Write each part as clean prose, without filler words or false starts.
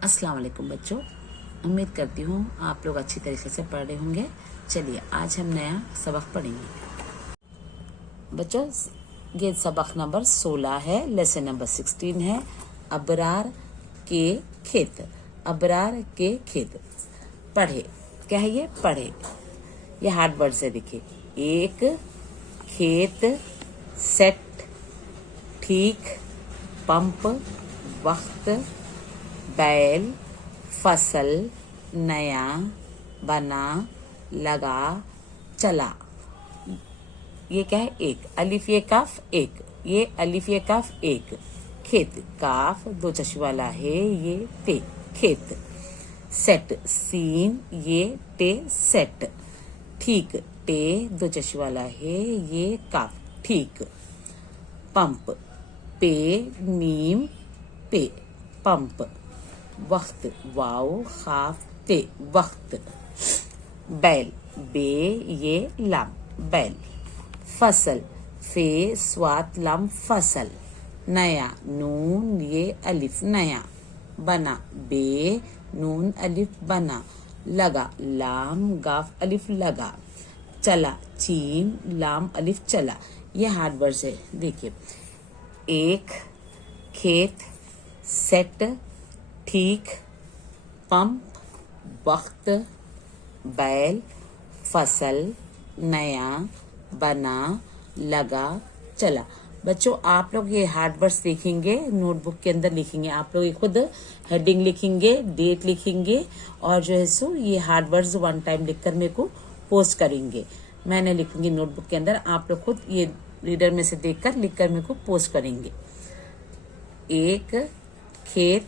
अस्सलाम वालेकुम बच्चों, उम्मीद करती हूँ आप लोग अच्छी तरीके से पढ़ रहे होंगे। चलिए आज हम नया सबक पढ़ेंगे। बच्चों ये सबक नंबर 16 है, लेसन नंबर 16 है। अबरार के खेत। अबरार के खेत। पढ़े, क्या है ये? पढ़े। ये हार्ड वर्ड से देखिए। एक खेत, सेट, ठीक, पंप, वक्त, बैल, फसल, नया, बना, लगा, चला। ये क्या है? एक। अलिफ ये काफ एक। ये अलिफ ये काफ एक। खेत काफ दो चश्मे वाला है, ये ते खेत। सेट सीन ये टे सेट। ठीक टे दो चश्मे वाला है, ये काफ ठीक। पंप पे नीम पे पंप। वक्त वाव खाफ ते वक्त। बैल बे ये लाम बैल। फसल फे स्वात लाम फसल। नया नून ये अलिफ नया। बना बे नून अलिफ बना। लगा लाम गाफ अलिफ लगा। चला चीन लाम अलिफ चला। ये हार्ड वर्ड है, देखिए। एक खेत, सेट, ठीक, पंप, वक्त, बैल, फसल, नया, बना, लगा, चला। बच्चों आप लोग ये हार्ड वर्ड्स लिखेंगे, नोटबुक के अंदर लिखेंगे। आप लोग खुद हेडिंग लिखेंगे, डेट लिखेंगे और जो है सो ये हार्ड वर्ड्स वन टाइम लिखकर मेरे को पोस्ट करेंगे। मैंने लिखूंगी नोटबुक के अंदर, आप लोग खुद ये रीडर में से देखकर लिखकर मेरे को पोस्ट करेंगे। एक खेत,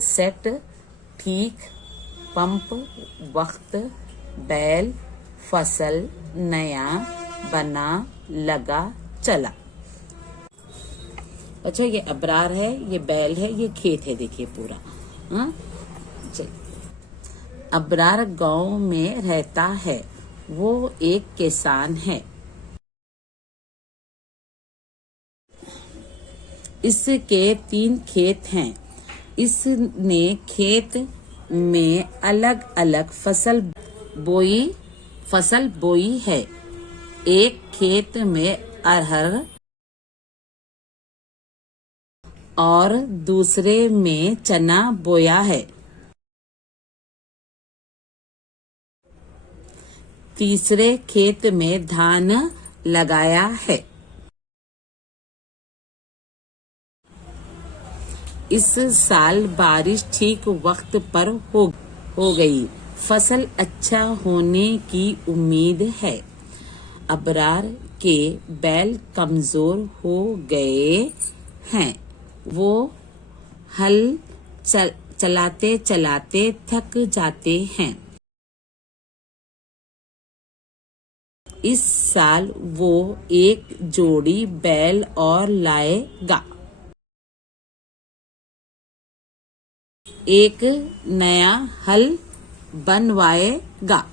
सेट, ठीक, पंप, वक्त, बैल, फसल, नया, बना, लगा, चला। अच्छा ये अबरार है, ये बैल है, ये खेत है, देखिए पूरा। हाँ चलिए। अबरार गांव में रहता है, वो एक किसान है। इसके 3 खेत हैं। इसने खेत में अलग अलग फसल बोई है। एक खेत में अरहर और दूसरे में चना बोया है। तीसरे खेत में धान लगाया है। इस साल बारिश ठीक वक्त पर हो गई। फसल अच्छा होने की उम्मीद है। अबरार के बैल कमजोर हो गए हैं। वो हल चलाते चलाते थक जाते हैं। इस साल वो एक जोड़ी बैल और लाएगा। एक नया हल बनवाएगा।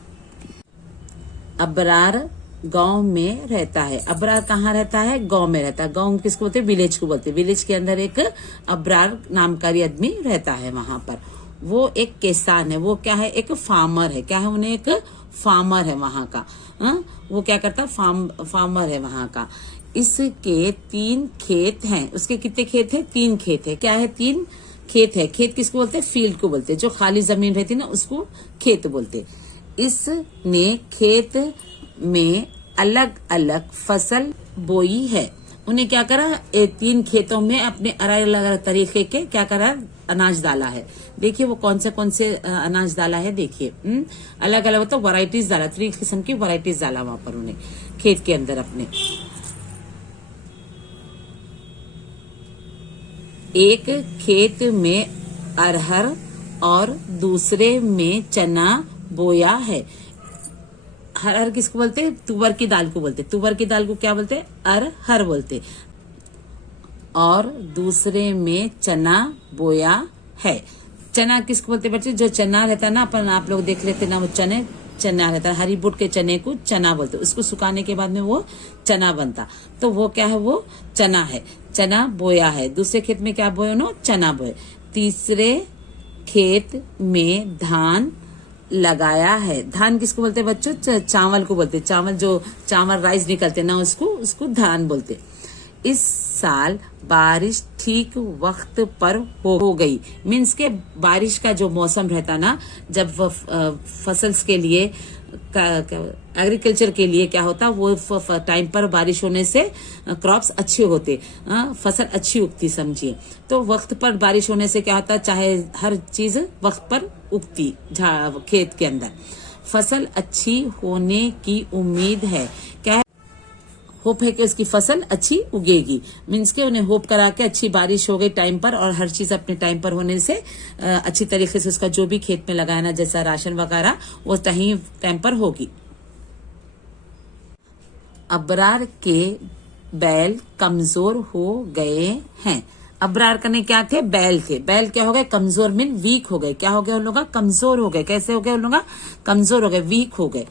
अबरार गांव में रहता है। अबरार कहाँ रहता है? गांव में रहता है। गांव किसको बोलते हैं? विलेज को बोलते हैं। विलेज के अंदर एक अबरार नामकारी आदमी रहता है वहां पर। वो एक किसान है। वो क्या है? एक फार्मर है। क्या है? उन्हें एक फार्मर है वहां का। वो क्या करता है? फार्मर है वहां का। इसके 3 खेत हैं। उसके कितने खेत है? 3 खेत है। क्या है? 3 खेत है। खेत किसको बोलते हैं? फील्ड को बोलते हैं। जो खाली जमीन रहती है ना उसको खेत बोलते। इसने खेत में अलग अलग फसल बोई है। उन्हें क्या करा? 3 खेतों में अपने अलग अलग तरीके के क्या करा? अनाज डाला है। देखिए वो कौन से अनाज डाला है, देखिए। अलग अलग मतलब वैरायटीज डाला, 3 किस्म की वैरायटीज डाला वहां पर उन्हें खेत के अंदर अपने। एक खेत में अरहर और दूसरे में चना बोया है। अरहर किसको बोलते हैं? तुवर की दाल को बोलते हैं। तुवर की दाल को क्या बोलते हैं? अरहर बोलते। और दूसरे में चना बोया है। चना किसको बोलते हैं बच्चे? जो चना रहता है ना, अपन आप लोग देख लेते ना, वो चना रहता है। हरी बुट के चने को चना बोलते। उसको सुखाने के बाद में वो चना बनता। तो वो क्या है? वो चना है। चना बोया है। दूसरे खेत में क्या बोए? चना बोए। तीसरे खेत में धान लगाया है। धान किसको बोलते हैं बच्चों? चावल को बोलते हैं। चावल जो चावल राइस निकलते ना, उसको धान बोलते। इस साल बारिश ठीक वक्त पर हो गई। मीन्स के बारिश का जो मौसम रहता ना, जब फसल्स के लिए एग्रीकल्चर के लिए क्या होता, वो टाइम पर बारिश होने से क्रॉप्स अच्छे होते, फसल अच्छी उगती समझिए। तो वक्त पर बारिश होने से क्या होता, चाहे हर चीज वक्त पर उगती खेत के अंदर। फसल अच्छी होने की उम्मीद है। क्या होप है कि उसकी फसल अच्छी उगेगी। मीन्स के उन्हें होप करा के अच्छी बारिश हो गई टाइम पर, और हर चीज अपने टाइम पर होने से अच्छी तरीके से उसका जो भी खेत में लगाना, जैसा राशन वगैरह, वो सही टाइम पर होगी। अबरार के बैल कमजोर हो गए हैं। अबरार करने क्या थे? बैल थे। बैल क्या हो गए? कमजोर, मीन वीक हो गए। क्या हो गया उन लोगों का? कमजोर हो गए। कैसे हो गए उन लोगों का? कमजोर हो गए, वीक हो गए।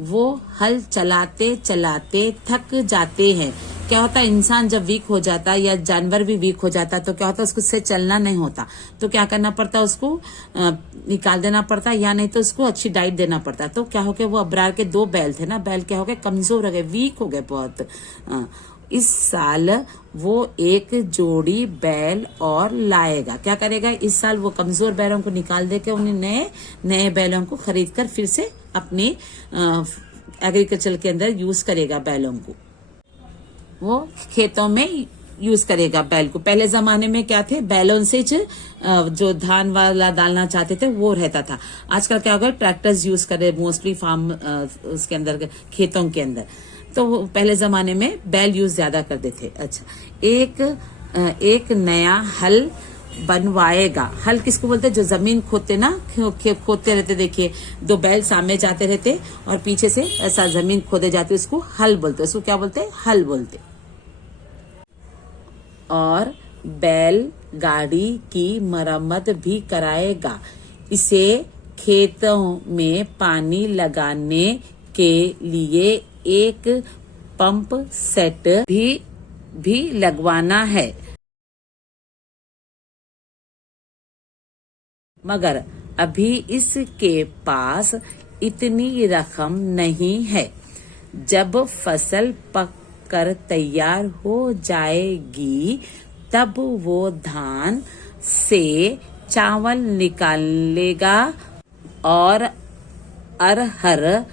वो हल चलाते चलाते थक जाते हैं। क्या होता है, इंसान जब वीक हो जाता है या जानवर भी वीक हो जाता है तो क्या होता है, उसको से चलना नहीं होता, तो क्या करना पड़ता है, उसको निकाल देना पड़ता है, या नहीं तो उसको अच्छी डाइट देना पड़ता है। तो क्या हो गया, वो अबरार के 2 बैल थे ना, बैल क्या हो गए, कमजोर हो गए, वीक हो गए बहुत। इस साल वो एक जोड़ी बैल और लाएगा। क्या करेगा, इस साल वो कमजोर बैलों को निकाल दे के उन्हें नए बैलों को खरीद कर फिर से अपने एग्रीकल्चर के अंदर यूज करेगा। बैलों को वो खेतों में यूज करेगा बैल को। पहले जमाने में क्या थे, बैलों से जो धान वाला डालना चाहते थे वो रहता था। आजकल क्या होगा, ट्रैक्टर्स यूज करे मोस्टली फार्म उसके अंदर, खेतों के अंदर। तो पहले जमाने में बैल यूज ज्यादा करते थे। अच्छा, एक नया हल बनवाएगा। हल किसको बोलते हैं, जो जमीन खोदते ना, खोदते रहते, देखिए 2 बैल सामने जाते रहते और पीछे से ऐसा जमीन खोदे जाते, उसको हल बोलते। उसको क्या बोलते हैं, हल बोलते। और बैल गाड़ी की मरम्मत भी कराएगा। इसे खेतों में पानी लगाने के लिए एक पंप सेट भी लगवाना है। मगर अभी इसके पास इतनी रकम नहीं है। जब फसल पक कर तैयार हो जाएगी तब वो धान से चावल निकालेगा और अरहर,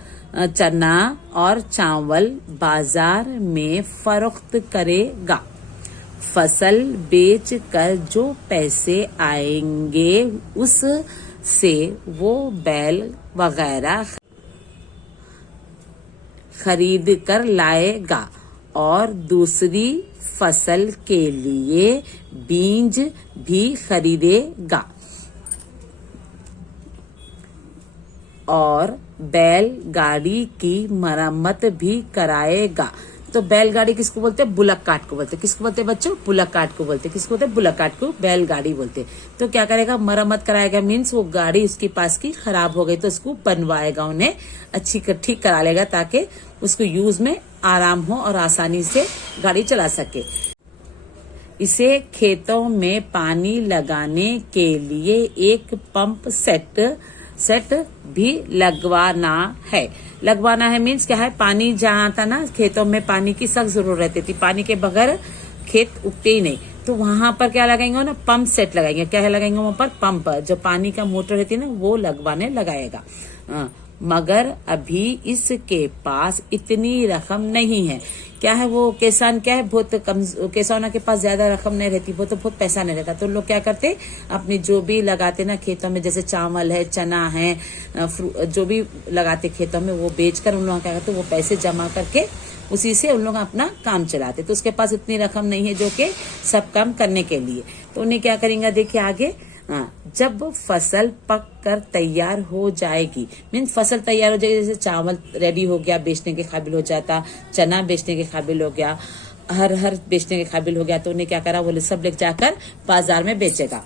चना और चावल बाजार में फरोख्त करेगा। फसल बेच कर जो पैसे आएंगे उस से वो बैल वगैरह खरीद कर लाएगा और दूसरी फसल के लिए बीज भी खरीदेगा और बैलगाड़ी की मरम्मत भी कराएगा। तो बैलगाड़ी किसको बोलते हैं, बुलक कार्ट को बोलते हैं। किसको बोलते हैं बच्चों, बुलक कार्ट को बोलते हैं। किसको बोलते हैं, बुलक कार्ट को बैलगाड़ी बोलते हैं। तो क्या करेगा, मरम्मत कराएगा, मीन्स वो गाड़ी उसके पास की खराब हो गई तो उसको बनवाएगा, उन्हें अच्छी ठीक करा लेगा ताकि उसको यूज में आराम हो और आसानी से गाड़ी चला सके। इसे खेतों में पानी लगाने के लिए एक पंप सेट भी लगवाना है मीन्स क्या है, पानी जहाँ था ना, खेतों में पानी की सख्त जरूरत रहती थी, पानी के बगैर खेत उगते ही नहीं, तो वहां पर क्या लगाएंगे ना, पंप सेट लगाएंगे। क्या है लगाएंगे वहां पर, पंप, जो पानी का मोटर रहती है ना, वो लगाएगा। मगर अभी इसके पास इतनी रकम नहीं है। क्या है, वो किसान क्या है, बहुत कम, किसानों के पास ज्यादा रकम नहीं रहती, वो तो बहुत पैसा नहीं रहता, तो लोग क्या करते, अपनी जो भी लगाते ना खेतों में, जैसे चावल है, चना है, जो भी लगाते खेतों में, वो बेचकर उन लोग क्या करते, वो पैसे जमा करके उसी से उन लोग अपना काम चलाते। तो उसके पास इतनी रकम नहीं है जो कि सब काम करने के लिए, तो उन्हें क्या करेंगे, देखिए आगे। जब फसल पक कर तैयार हो जाएगी, मीन्स फसल तैयार हो जाएगी, जैसे चावल रेडी हो गया, बेचने के काबिल हो जाता, चना बेचने के काबिल हो गया, हर बेचने के काबिल हो गया, तो उन्हें क्या करा, बोले सब ले जाकर बाजार में बेचेगा।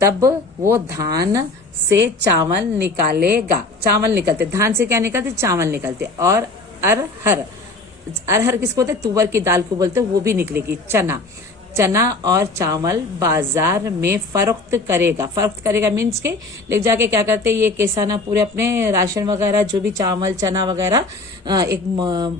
तब वो धान से चावल निकालेगा। चावल निकलते, धान से क्या निकलते, चावल निकलते। और अरहर किसको बोलते, तुवर की दाल को बोलते, वो भी निकलेगी। चना और चावल बाजार में फरोख्त करेगा। फरोख्त करेगा मीन्स के ले जाके क्या करते हैं ये किसान पूरे अपने राशन वगैरह जो भी चावल चना वगैरह एक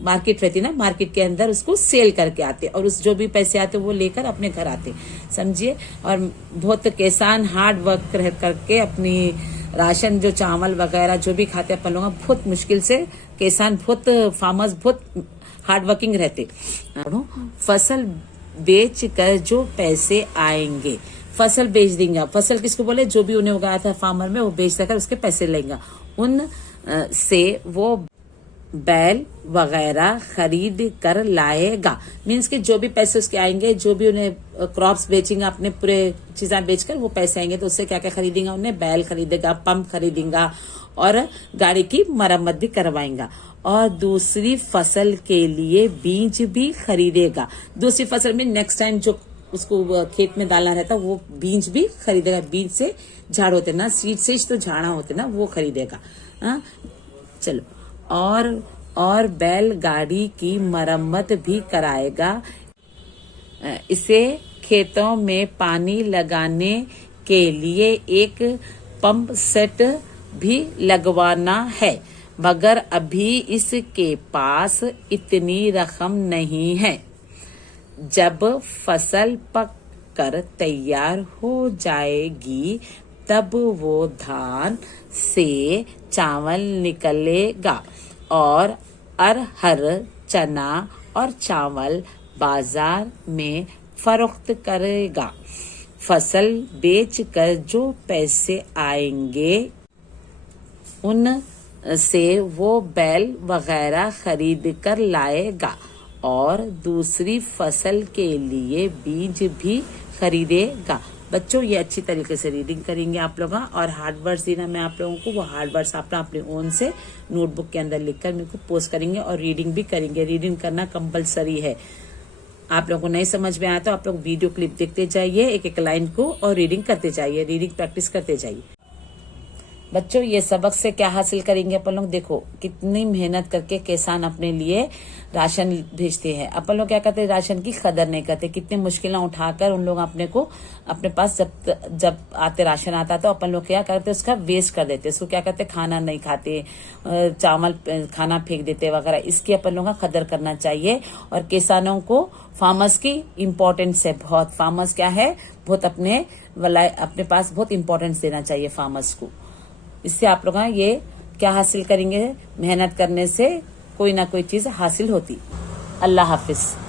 मार्केट रहती ना, मार्केट के अंदर उसको सेल करके आते और उस जो भी पैसे आते वो लेकर अपने घर आते, समझिए। और बहुत किसान हार्ड वर्क करके अपनी राशन जो चावल वगैरह जो भी खाते अपन लोग बहुत मुश्किल से, किसान बहुत फार्मर्स बहुत हार्ड वर्किंग रहते। फसल बेच कर जो पैसे आएंगे, फसल बेच देंगे। फसल किसको बोले, जो भी उन्हें उगाया था फार्मर में वो बेच देकर उसके पैसे लेंगे, उन से वो बैल वगैरह खरीद कर लाएगा। मीन्स कि जो भी पैसे उसके आएंगे, जो भी उन्हें क्रॉप्स बेचेंगे अपने पूरे चीजें बेचकर वो पैसे आएंगे तो उससे क्या क्या खरीदेगा, उन्हें बैल खरीदेगा, पंप खरीदेगा और गाड़ी की मरम्मत भी करवाएगा और दूसरी फसल के लिए बीज भी खरीदेगा। दूसरी फसल में नेक्स्ट टाइम जो उसको खेत में डालना रहता वो बीज भी खरीदेगा। बीज से झाड़ होते ना, सीड से तो झाड़ा होते ना, वो खरीदेगा। चलो, और बैलगाड़ी की मरम्मत भी कराएगा। इसे खेतों में पानी लगाने के लिए एक पंप सेट भी लगवाना है, मगर अभी इसके पास इतनी रकम नहीं है। जब फसल पक कर तैयार हो जाएगी तब वो धान से चावल निकलेगा और अरहर चना और चावल बाजार में फरोख्त करेगा। फसल बेचकर जो पैसे आएंगे उन से वो बैल वगैरह खरीद कर लाएगा और दूसरी फसल के लिए बीज भी खरीदेगा। बच्चों ये अच्छी तरीके से रीडिंग करेंगे आप लोग और हार्ड वर्ड्स देना मैं आप लोगों को, वो हार्ड वर्ड्स अपना अपने ओन से नोटबुक के अंदर लिखकर मेरे को पोस्ट करेंगे और रीडिंग भी करेंगे। रीडिंग करना कंपलसरी है। आप लोगों को नहीं समझ में आया तो आप लोग वीडियो क्लिप देखते जाइए एक एक लाइन को और रीडिंग करते जाइए, रीडिंग प्रैक्टिस करते जाइए। बच्चों ये सबक से क्या हासिल करेंगे अपन लोग, देखो कितनी मेहनत करके किसान अपने लिए राशन भेजते हैं। अपन लोग क्या करते हैं, राशन की कदर नहीं करते। कितनी मुश्किलें उठाकर उन लोग अपने को अपने पास जब आते राशन आता तो अपन लोग क्या करते, उसका वेस्ट कर देते, उसको क्या करते, खाना नहीं खाते, चावल खाना फेंक देते वगैरह। इसकी अपन लोगों का कदर करना चाहिए और किसानों को, फार्मर्स की इम्पोर्टेंस है बहुत। फार्मर्स क्या है, बहुत अपने पास बहुत इम्पोर्टेंस देना चाहिए फार्मर्स को। इससे आप लोग ये क्या हासिल करेंगे, मेहनत करने से कोई ना कोई चीज हासिल होती। अल्लाह हाफिज।